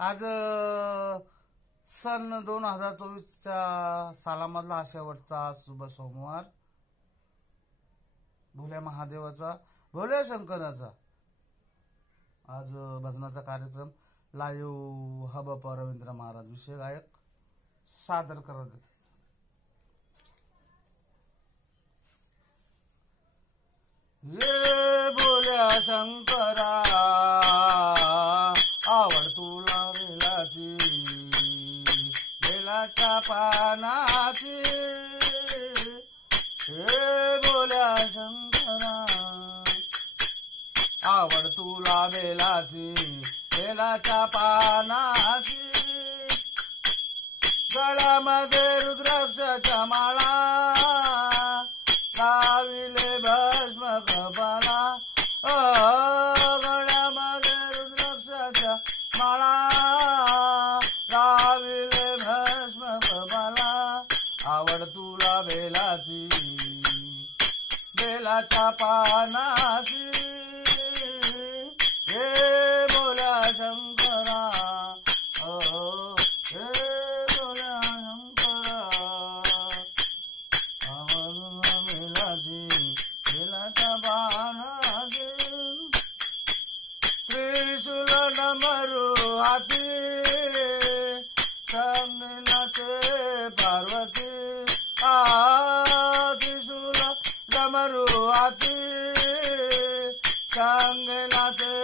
आज सन 2024च्या सालामधला हा शेवटचा शुभ सोमवार. भोल्या महादेवाचा, भोल्या शंकराचा आज भजनाचा कार्यक्रम लाईव्ह हब रवींद्र महाराज विषय गायक सादर करत आहेत. ये भोल्या शंकरा आवड तुला बेलाची, बेलाच्या पानाची. हे भोल्या शंकरा आवड तुला बेलाची, बेलाच्या पानाची. गळ्यामध्ये रुद्राक्षाच्या माळा, लाविले भस्म कपाला. गळ्यामध्ये रुद्राक्षाच्या माळा, लाविले भस्म कपाला. आवड तुला बेलाची, बेलाच्या पानाची. हे भोल्या शंकरा, हे भोल्या शंकरा आवड बेलाची, बेलाच्या पानाची. त्रिशूल डमरू हाती, संगीनाचे पार्वती. त्रिशूल डमरू हाती, संगीनाचे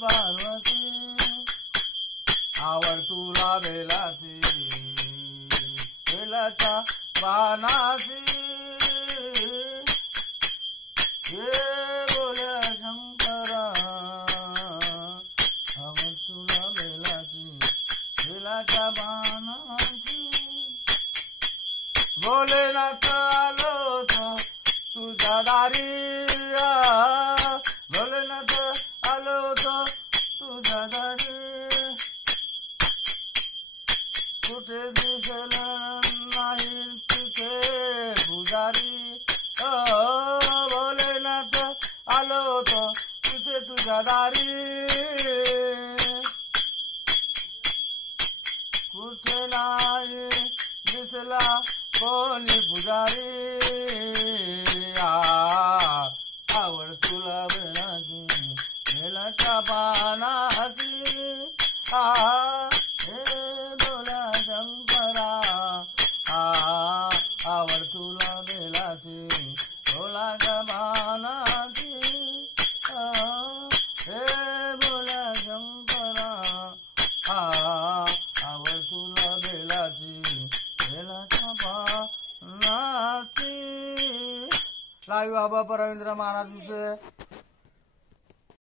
पार्वती. आवड तुला बेलाची, बेलाच्या पानाची. हे भोल्या शंकरा आवड तुला बेलाची, बेलाच्या पानाची. भोलेनाथ आलो तुझ्या दारी, भोलेनाथ आलो तुझ्या दारी. कुठे दिसेल नाही तिथे पुजारी. भोलेनाथ आलो तिथे तुझ्या दारी. कुठे नाही दिसला कोणी पुजारी. आवड तुला बेलाची, बेलाच्या पानाची. हे भोल्या शंकरा आवड तुला बेलाची, बेलाच्या पानाची. हे भोल्या शंकरा आवड तुला बेलाची, बेलाच्या पानाची. लाईव्ह आबा रवींद्र महाराज विषय